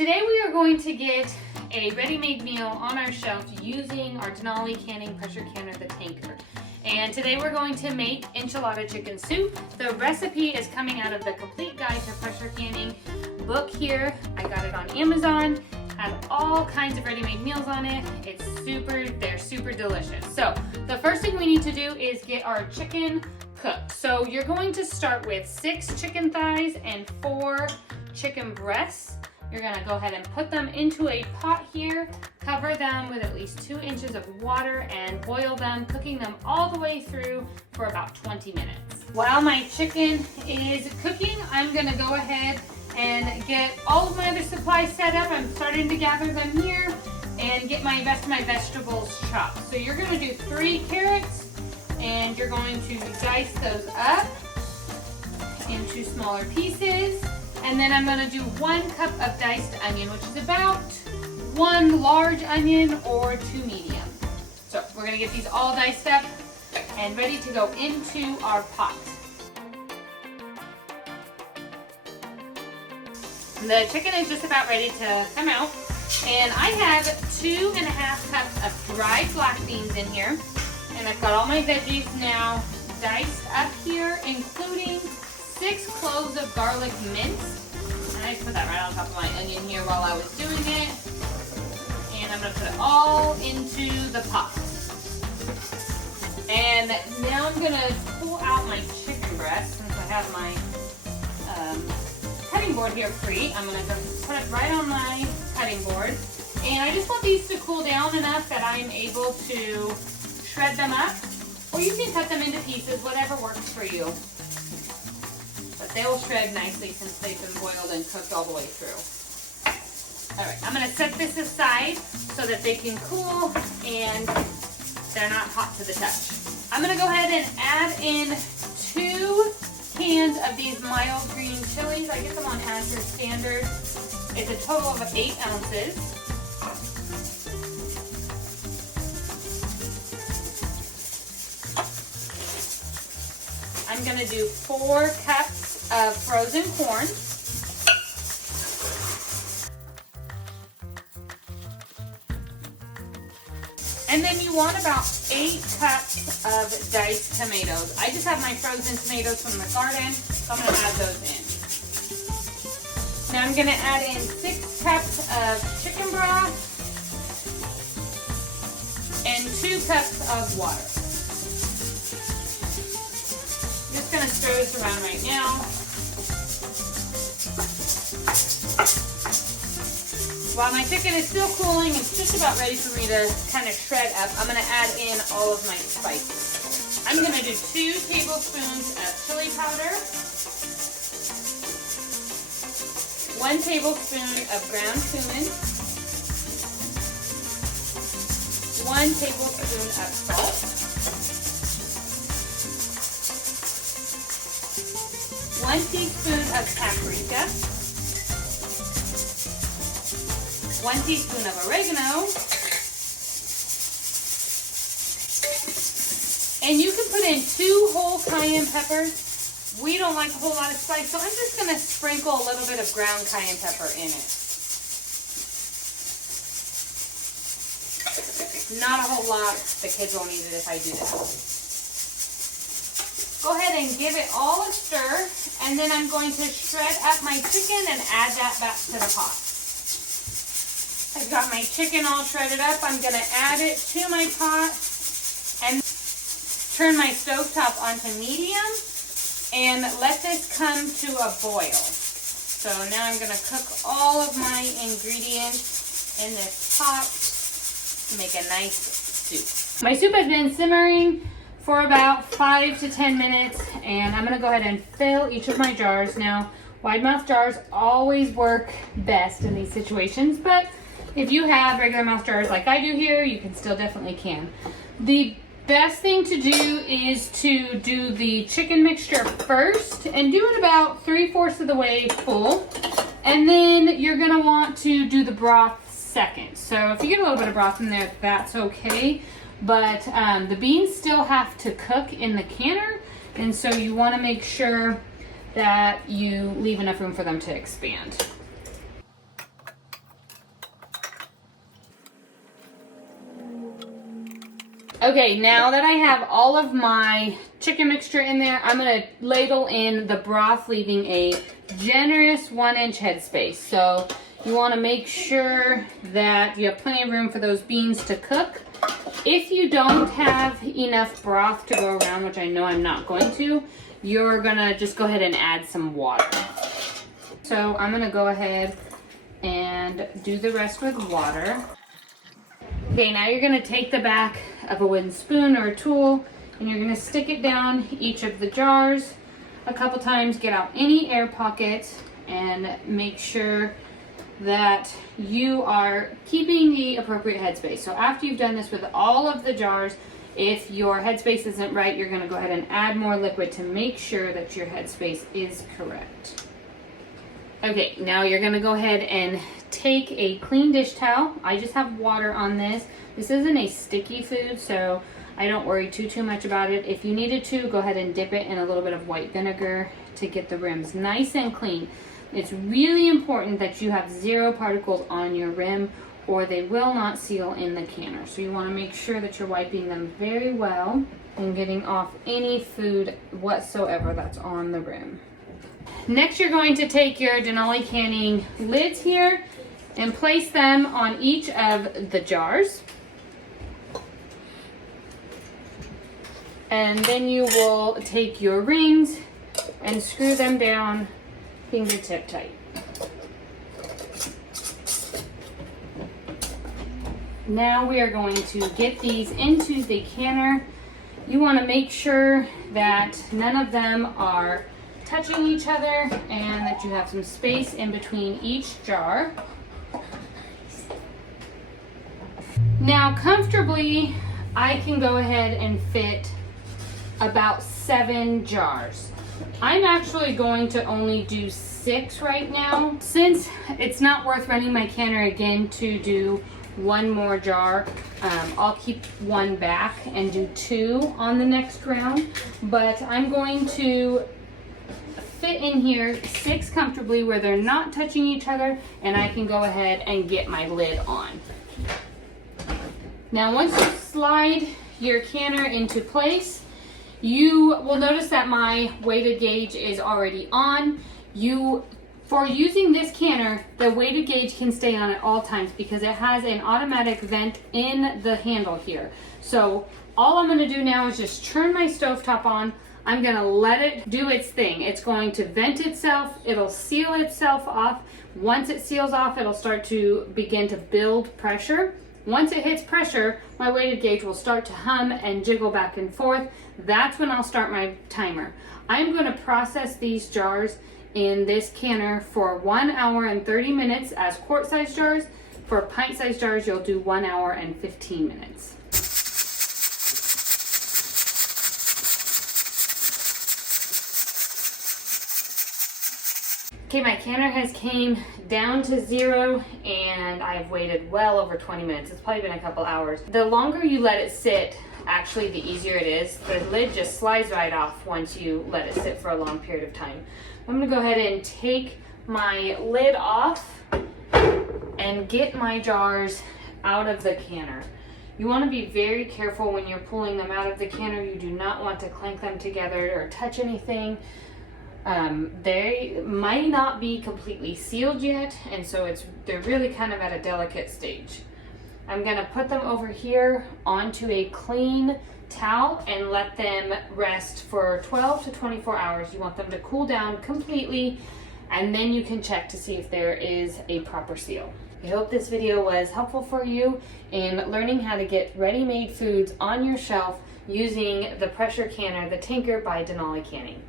Today we are going to get a ready-made meal on our shelf using our Denali canning pressure canner, the tanker. And today we're going to make enchilada chicken soup. The recipe is coming out of the Complete Guide to Pressure Canning book here. I got it on Amazon. Has all kinds of ready-made meals on it. They're super delicious. So the first thing we need to do is get our chicken cooked. So you're going to start with 6 chicken thighs and 4 chicken breasts. You're gonna go ahead and put them into a pot here, cover them with at least 2 inches of water and boil them, cooking them all the way through for about 20 minutes. While my chicken is cooking, I'm gonna go ahead and get all of my other supplies set up. I'm starting to gather them here and get my vegetables chopped. So you're gonna do 3 carrots and you're going to dice those up into smaller pieces. And then I'm gonna do 1 cup of diced onion, which is about 1 large onion or 2 medium. So we're gonna get these all diced up and ready to go into our pot. The chicken is just about ready to come out. And I have 2.5 cups of dried black beans in here. And I've got all my veggies now diced up here, including 6 cloves of garlic minced. And I just put that right on top of my onion here while I was doing it. And I'm gonna put it all into the pot. And now I'm gonna pull out my chicken breast since I have my cutting board here free. I'm gonna go put it right on my cutting board. And I just want these to cool down enough that I'm able to shred them up. Or you can cut them into pieces, whatever works for you. They will shred nicely since they've been boiled and cooked all the way through. All right, I'm gonna set this aside so that they can cool and they're not hot to the touch. I'm gonna go ahead and add in 2 cans of these mild green chilies. I get them on Hazard Standard. It's a total of 8 ounces. I'm gonna do 4 cups of frozen corn. And then you want about 8 cups of diced tomatoes. I just have my frozen tomatoes from the garden, so I'm gonna add those in. Now I'm gonna add in 6 cups of chicken broth and 2 cups of water. Just gonna stir this around right now. While my chicken is still cooling, it's just about ready for me to kind of shred up. I'm gonna add in all of my spices. I'm gonna do 2 tablespoons of chili powder, 1 tablespoon of ground cumin, 1 tablespoon of salt, 1 teaspoon of paprika, 1 teaspoon of oregano, and you can put in 2 whole cayenne peppers. We don't like a whole lot of spice, so I'm just going to sprinkle a little bit of ground cayenne pepper in it. Not a whole lot. The kids won't eat it if I do that. Go ahead and give it all a stir, and then I'm going to shred up my chicken and add that back to the pot. I've got my chicken all shredded up. I'm going to add it to my pot and turn my stovetop onto medium and let this come to a boil. So now I'm going to cook all of my ingredients in this pot to make a nice soup. My soup has been simmering for about 5 to 10 minutes, and I'm going to go ahead and fill each of my jars. Now, wide mouth jars always work best in these situations, but if you have regular mouth jars like I do here, you can still definitely can. The best thing to do is to do the chicken mixture first and do it about 3/4 of the way full. And then you're gonna want to do the broth second. So if you get a little bit of broth in there, that's okay. But the beans still have to cook in the canner. And so you wanna make sure that you leave enough room for them to expand. Okay, now that I have all of my chicken mixture in there, I'm gonna ladle in the broth, leaving a generous 1-inch headspace. So you wanna make sure that you have plenty of room for those beans to cook. If you don't have enough broth to go around, which I know I'm not going to, you're gonna just go ahead and add some water. So I'm gonna go ahead and do the rest with water. Okay, now you're gonna take the back of a wooden spoon or a tool and you're gonna stick it down each of the jars a couple times, get out any air pockets, and make sure that you are keeping the appropriate headspace. So after you've done this with all of the jars, if your headspace isn't right, you're gonna go ahead and add more liquid to make sure that your headspace is correct. Okay, now you're gonna go ahead and take a clean dish towel. I just have water on this. This isn't a sticky food, so I don't worry too much about it. If you needed to, go ahead and dip it in a little bit of white vinegar to get the rims nice and clean. It's really important that you have 0 particles on your rim or they will not seal in the canner. So you wanna make sure that you're wiping them very well and getting off any food whatsoever that's on the rim. Next, you're going to take your Denali canning lids here and place them on each of the jars. And then you will take your rings and screw them down fingertip tight. Now we are going to get these into the canner. You want to make sure that none of them are touching each other and that you have some space in between each jar. Now comfortably, I can go ahead and fit about 7 jars. I'm actually going to only do 6 right now. Since it's not worth running my canner again to do 1 more jar, I'll keep 1 back and do 2 on the next round. But I'm going to fit in here 6 comfortably where they're not touching each other, and I can go ahead and get my lid on. Now once you slide your canner into place, you will notice that my weighted gauge is already on. For using this canner, the weighted gauge can stay on at all times because it has an automatic vent in the handle here. So all I'm gonna do now is just turn my stovetop on. I'm gonna let it do its thing. It's going to vent itself, it'll seal itself off. Once it seals off, it'll start to begin to build pressure. Once it hits pressure, my weighted gauge will start to hum and jiggle back and forth. That's when I'll start my timer. I'm gonna process these jars in this canner for 1 hour and 30 minutes as quart-sized jars. For pint-sized jars, you'll do 1 hour and 15 minutes. Okay, my canner has came down to 0 and I've waited well over 20 minutes. It's probably been a couple hours. The longer you let it sit, actually the easier it is. The lid just slides right off once you let it sit for a long period of time. I'm gonna go ahead and take my lid off and get my jars out of the canner. You wanna be very careful when you're pulling them out of the canner. You do not want to clank them together or touch anything. They might not be completely sealed yet, and so they're really kind of at a delicate stage. I'm gonna put them over here onto a clean towel and let them rest for 12 to 24 hours. You want them to cool down completely, and then you can check to see if there is a proper seal. I hope this video was helpful for you in learning how to get ready-made foods on your shelf using the pressure canner, the Tinker by Denali Canning.